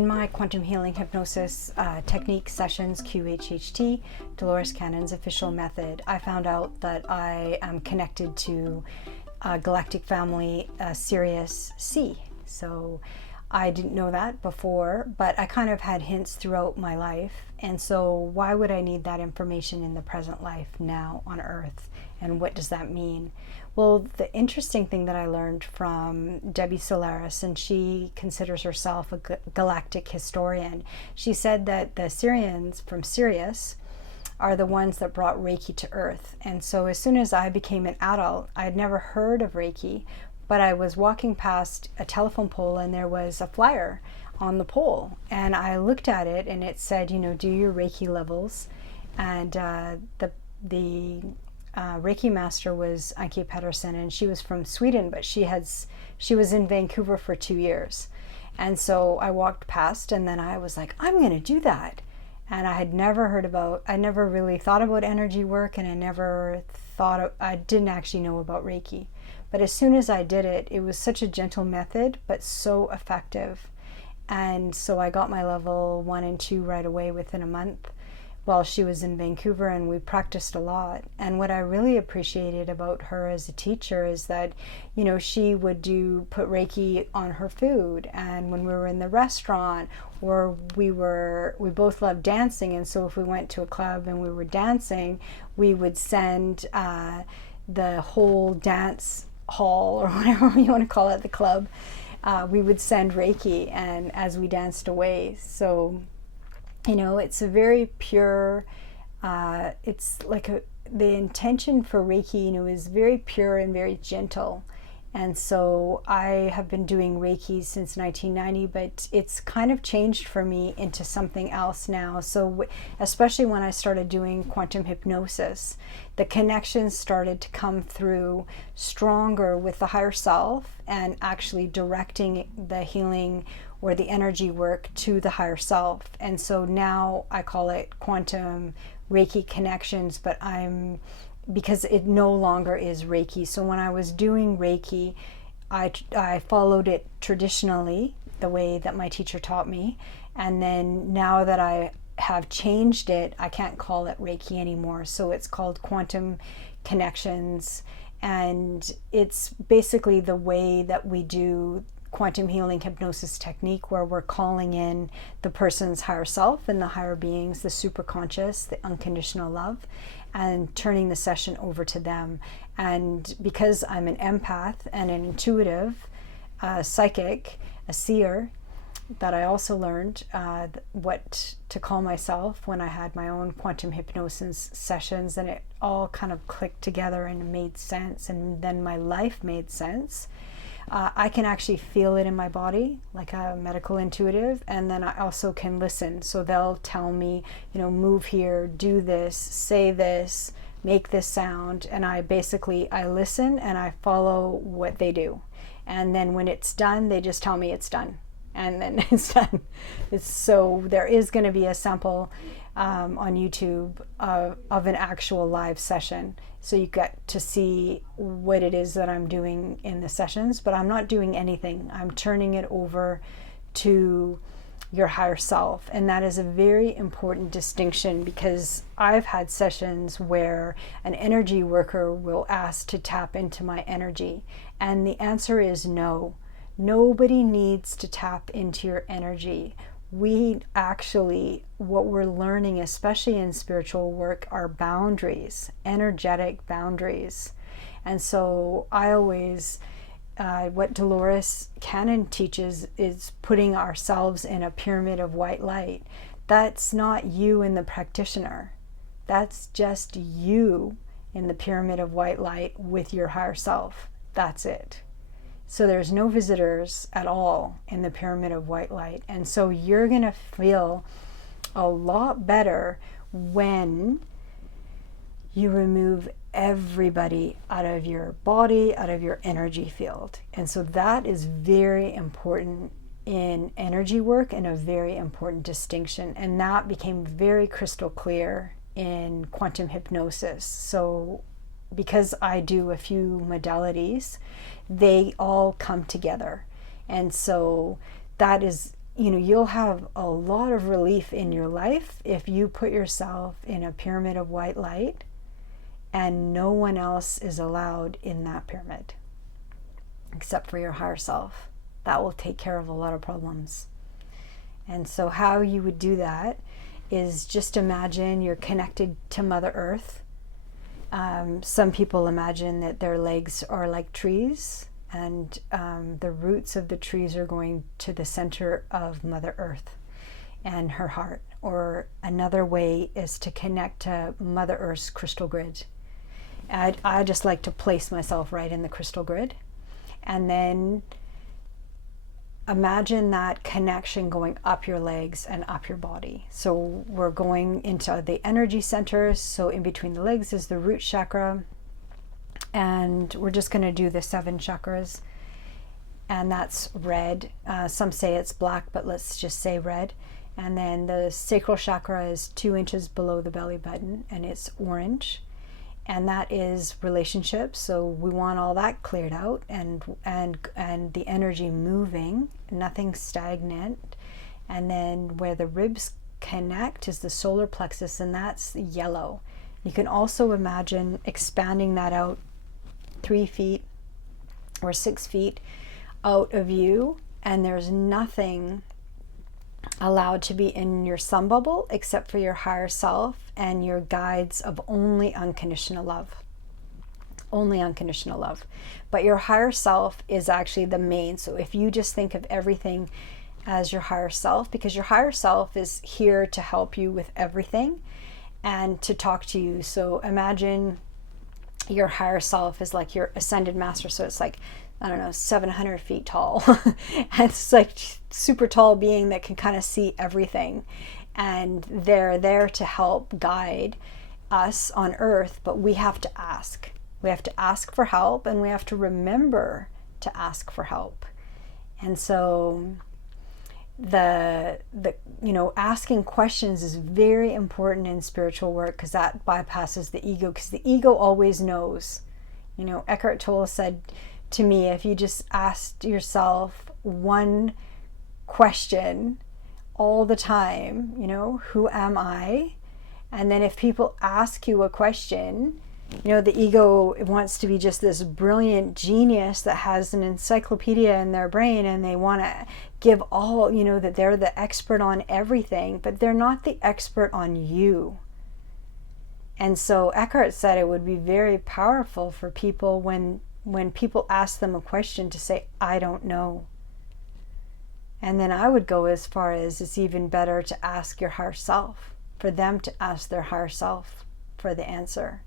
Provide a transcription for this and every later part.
In my quantum healing hypnosis technique sessions, QHHT, Dolores Cannon's official method, I found out that I am connected to galactic family Sirius C. So I didn't know that before, but I kind of had hints throughout my life. And so why would I need that information in the present life now on Earth? And what does that mean? Well, the interesting thing that I learned from Debbie Solaris, and she considers herself a galactic historian, she said that the Syrians from Sirius are the ones that brought Reiki to Earth. And so as soon as I became an adult, I had never heard of Reiki, but I was walking past a telephone pole and there was a flyer on the pole. And I looked at it and it said, you know, do your Reiki levels. And the Reiki master was Anki Pedersen, and she was from Sweden, but she was in Vancouver for 2 years. And so I walked past and then I was like, I'm going to do that. And I never really thought about energy work, and I didn't actually know about Reiki. But as soon as I did it, it was such a gentle method, but so effective. And so I got my level 1 and 2 right away within a month while she was in Vancouver, and we practiced a lot. And what I really appreciated about her as a teacher is that, you know, she would put Reiki on her food, and when we were in the restaurant, or we both loved dancing, and so if we went to a club and we were dancing, we would send the whole dance hall, or whatever you want to call it, the club, we would send Reiki, and as we danced away. So, you know, it's a very pure, it's like the intention for Reiki, you know, is very pure and very gentle. And so I have been doing Reiki since 1990, but it's kind of changed for me into something else now. So especially when I started doing quantum hypnosis, the connections started to come through stronger with the higher self, and actually directing the healing or the energy work to the higher self. And so now I call it quantum Reiki connections, but because it no longer is Reiki. So when I was doing Reiki, I followed it traditionally, the way that my teacher taught me. And then now that I have changed it, I can't call it Reiki anymore. So it's called quantum connections. And it's basically the way that we do quantum healing hypnosis technique, where we're calling in the person's higher self and the higher beings, the superconscious, the unconditional love, and turning the session over to them. And because I'm an empath and an intuitive, psychic, a seer, that I also learned what to call myself when I had my own quantum hypnosis sessions, and it all kind of clicked together and made sense, and then my life made sense. I can actually feel it in my body, like a medical intuitive, and then I also can listen. So they'll tell me, you know, move here, do this, say this, make this sound, and I listen and I follow what they do. And then when it's done, they just tell me it's done, and then it's done. So there is going to be a sample on YouTube of an actual live session. So you get to see what it is that I'm doing in the sessions, but I'm not doing anything. I'm turning it over to your higher self. And that is a very important distinction, because I've had sessions where an energy worker will ask to tap into my energy. And the answer is no. Nobody needs to tap into your energy. What we're learning, especially in spiritual work, are boundaries, energetic boundaries. And so I always, what Dolores Cannon teaches is putting ourselves in a pyramid of white light. That's not you and the practitioner. That's just you in the pyramid of white light with your higher self. That's it. So there's no visitors at all in the pyramid of white light. And so you're going to feel a lot better when you remove everybody out of your body, out of your energy field. And so that is very important in energy work, and a very important distinction. And that became very crystal clear in quantum hypnosis. So because I do a few modalities, they all come together. And so that is, you'll have a lot of relief in your life if you put yourself in a pyramid of white light and no one else is allowed in that pyramid except for your higher self. That will take care of a lot of problems. And so how you would do that is just imagine you're connected to Mother Earth. Some people imagine that their legs are like trees, and the roots of the trees are going to the center of Mother Earth and her heart. Or another way is to connect to Mother Earth's crystal grid. I just like to place myself right in the crystal grid. And then imagine that connection going up your legs and up your body. So we're going into the energy centers. So in between the legs is the root chakra. And we're just going to do the 7 chakras. And that's red. Some say it's black, but let's just say red. And then the sacral chakra is 2 inches below the belly button, and it's orange. And that is relationships. So we want all that cleared out and the energy moving, nothing stagnant. And then where the ribs connect is the solar plexus, and that's yellow. You can also imagine expanding that out 3 feet or 6 feet out of you, and there's nothing allowed to be in your sun bubble except for your higher self and your guides of only unconditional love. Only unconditional love. But your higher self is actually the main. So if you just think of everything as your higher self, because your higher self is here to help you with everything and to talk to you. So imagine your higher self is like your ascended master. So it's like, I don't know, 700 feet tall. And it's like super tall being that can kind of see everything. And they're there to help guide us on earth, but we have to ask. We have to ask for help, and we have to remember to ask for help. And so the asking questions is very important in spiritual work, because that bypasses the ego, because the ego always knows. Eckhart Tolle said to me, if you just asked yourself one question all the time, who am I? And then if people ask you a question, the ego wants to be just this brilliant genius that has an encyclopedia in their brain, and they want to give all, that they're the expert on everything, but they're not the expert on you. And so Eckhart said it would be very powerful for people when people ask them a question to say, I don't know. And then I would go as far as it's even better to ask your higher self, for them to ask their higher self for the answer.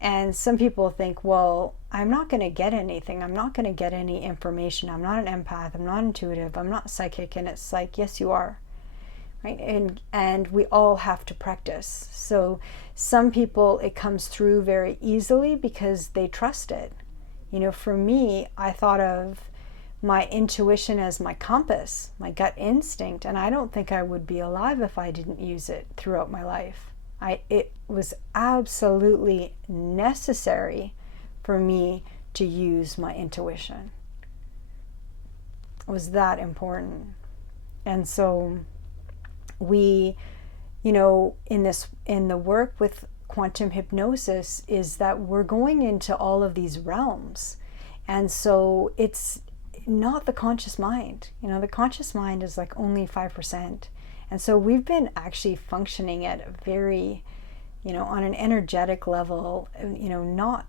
And some people think, well, I'm not going to get anything. I'm not going to get any information. I'm not an empath. I'm not intuitive. I'm not psychic. And it's like, yes, you are. Right? And we all have to practice. So some people, it comes through very easily because they trust it. For me, I thought of my intuition as my compass, my gut instinct, and I don't think I would be alive if I didn't use it throughout my life. It was absolutely necessary for me to use my intuition. It was that important. And so we, in the work with quantum hypnosis, is that we're going into all of these realms. And so it's not the conscious mind. The conscious mind is like only 5%. And so we've been actually functioning at a very, on an energetic level, not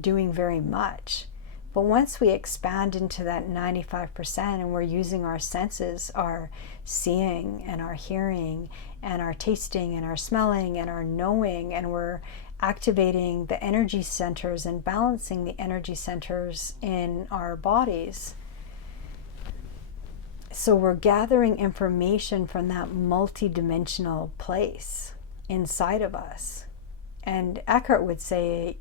doing very much. But once we expand into that 95% and we're using our senses, our seeing and our hearing and our tasting and our smelling and our knowing, and we're activating the energy centers and balancing the energy centers in our bodies. So we're gathering information from that multidimensional place inside of us. And Eckhart would say,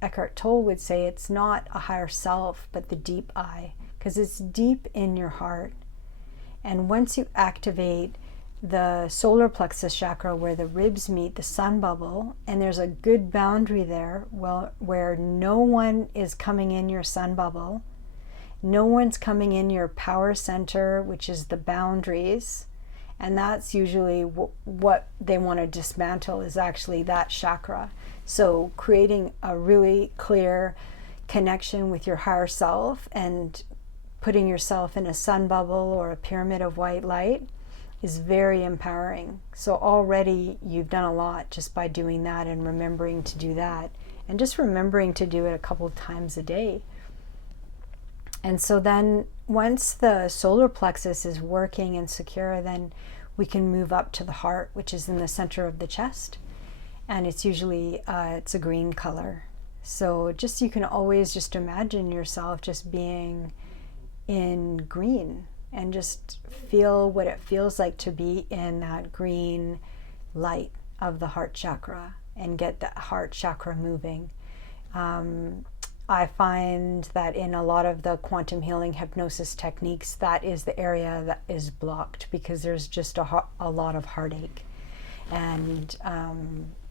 Eckhart Tolle would say it's not a higher self, but the deep I, because it's deep in your heart. And once you activate the solar plexus chakra where the ribs meet the sun bubble, and there's a good boundary there, where no one is coming in your sun bubble, No one's coming in your power center, which is the boundaries. And that's usually what they want to dismantle, is actually that chakra. So creating a really clear connection with your higher self and putting yourself in a sun bubble or a pyramid of white light is very empowering. So already you've done a lot just by doing that and remembering to do that, and just remembering to do it a couple of times a day. And so then once the solar plexus is working and secure, then we can move up to the heart, which is in the center of the chest. And it's usually, it's a green color. So just, you can always just imagine yourself just being in green and just feel what it feels like to be in that green light of the heart chakra and get that heart chakra moving. I find that in a lot of the quantum healing hypnosis techniques, that is the area that is blocked because there's just a lot of heartache. And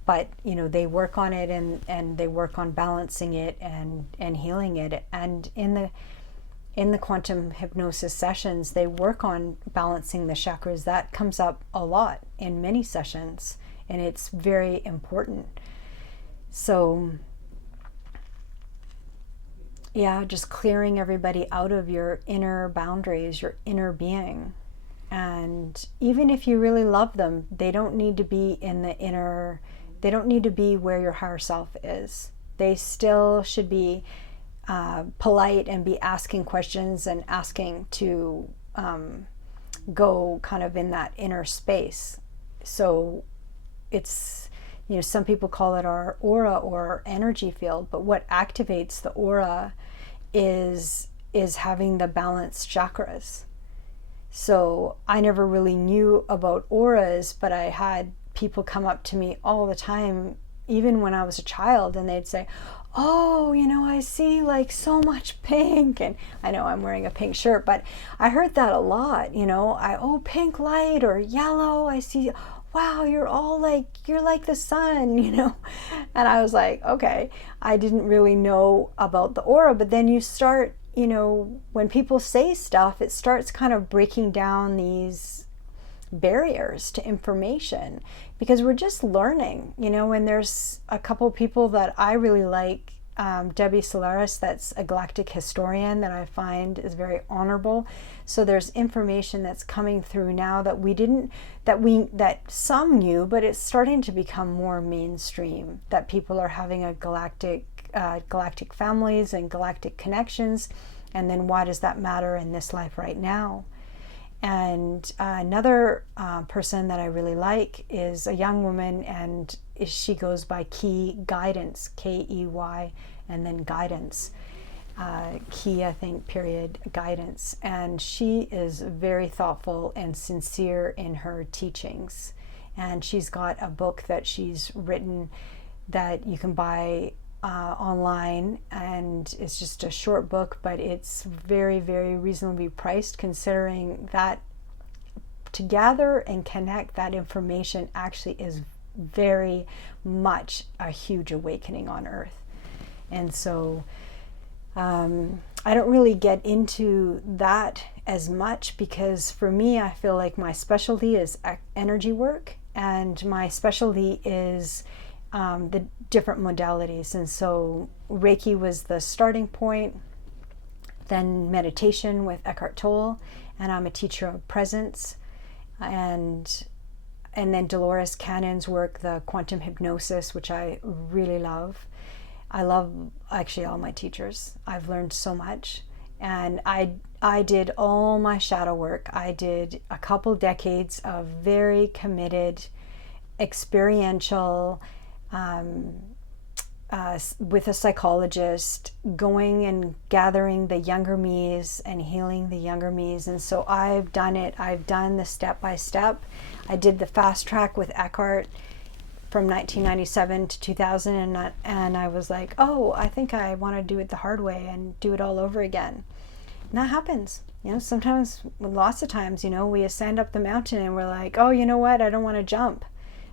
but you know, they work on it, and they work on balancing it and healing it. And in the quantum hypnosis sessions, they work on balancing the chakras. That comes up a lot in many sessions, and it's very important. So yeah, just clearing everybody out of your inner boundaries, your inner being. And even if you really love them, they don't need to be in the inner, they don't need to be where your higher self is. They still should be polite and be asking questions and asking to go kind of in that inner space. So it's, you know, some people call it our aura or our energy field, but what activates the aura is having the balanced chakras. So I never really knew about auras, but I had people come up to me all the time, even when I was a child, and they'd say, oh, you know, I see like so much pink. And I know I'm wearing a pink shirt, but I heard that a lot, you know, oh, pink light or yellow, I see, wow, you're like the sun, you know. And I was like, okay, I didn't really know about the aura. But then you start, you know, when people say stuff, it starts kind of breaking down these barriers to information, because we're just learning, you know. And there's a couple people that I really like, Debbie Solace, that's a galactic historian that I find is very honorable. So there's information that's coming through now that that some knew, but it's starting to become more mainstream, that people are having a galactic families and galactic connections. And then why does that matter in this life right now? And another person that I really like is a young woman, and she goes by Key Guidance, Key, and then Guidance. Key, I think, period, Guidance. And she is very thoughtful and sincere in her teachings. And she's got a book that she's written that you can buy online, and it's just a short book, but it's very, very reasonably priced, considering that to gather and connect that information actually is very much a huge awakening on earth. And so I don't really get into that as much, because for me, I feel like my specialty is energy work, and my specialty is the different modalities. And so Reiki was the starting point, then meditation with Eckhart Tolle, and I'm a teacher of presence, and then Dolores Cannon's work, the quantum hypnosis, which I really love. I love actually all my teachers. I've learned so much. And I did all my shadow work. I did a couple decades of very committed, experiential, with a psychologist, going and gathering the younger me's and healing the younger me's. And so I've done it. I've done the step by step. I did the fast track with Eckhart from 1997 to 2000, and I was like, oh, I think I want to do it the hard way and do it all over again. And that happens. You know, sometimes, lots of times, you know, we ascend up the mountain and we're like, oh, you know what? I don't want to jump.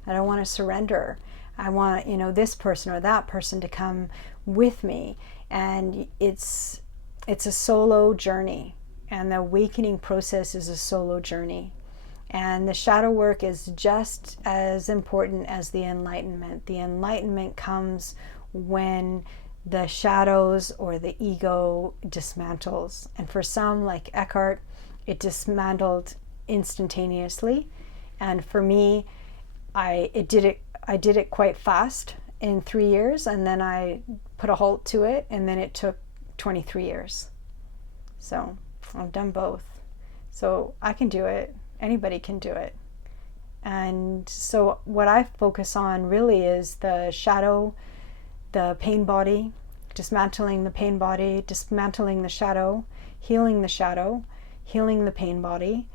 I don't want to surrender. I want, you know, this person or that person to come with me. And it's it's a solo journey, and the awakening process is a solo journey. And the shadow work is just as important as the enlightenment. The enlightenment comes when the shadows or the ego dismantles. And for some, like Eckhart, it dismantled instantaneously. And for me, I did it quite fast in 3 years, and then I put a halt to it, and then it took 23 years. So I've done both. So I can do it. Anybody can do it. And so what I focus on really is the shadow, the pain body, dismantling the pain body, dismantling the shadow, healing the pain body,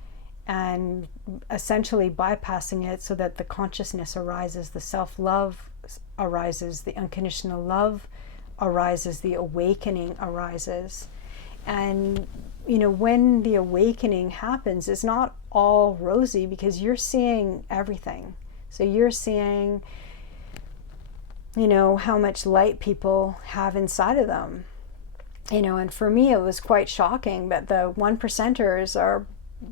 and essentially bypassing it so that the consciousness arises, the self-love arises, the unconditional love arises, the awakening arises. And when the awakening happens, it's not all rosy, because you're seeing everything. So you're seeing, how much light people have inside of them. And for me, it was quite shocking that the 1%ers are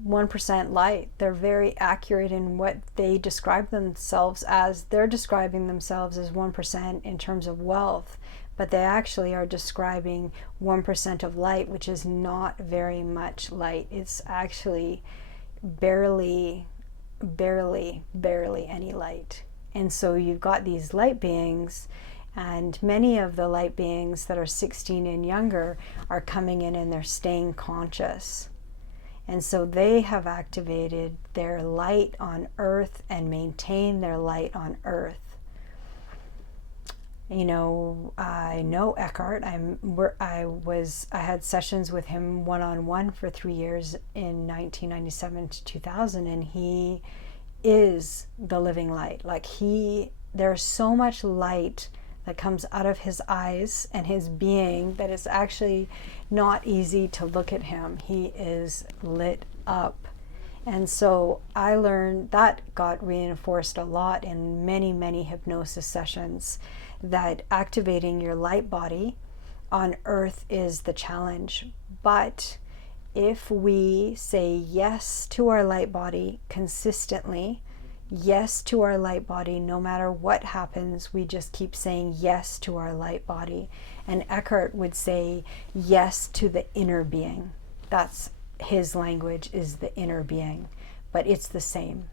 1% light. They're very accurate in what they describe themselves as. They're describing themselves as 1% in terms of wealth, but they actually are describing 1% of light, which is not very much light. It's actually barely any light. And so you've got these light beings, and many of the light beings that are 16 and younger are coming in and they're staying conscious. And so they have activated their light on earth and maintain their light on earth. I know Eckhart. I had sessions with him one-on-one for 3 years in 1997 to 2000, and he is the living light. There's so much light that comes out of his eyes and his being that it's actually not easy to look at him. He is lit up. And so I learned that got reinforced a lot in many, many hypnosis sessions, that activating your light body on earth is the challenge. But if we say yes to our light body consistently, yes to our light body, no matter what happens, we just keep saying yes to our light body. And Eckhart would say yes to the inner being. That's his language, is the inner being. But it's the same.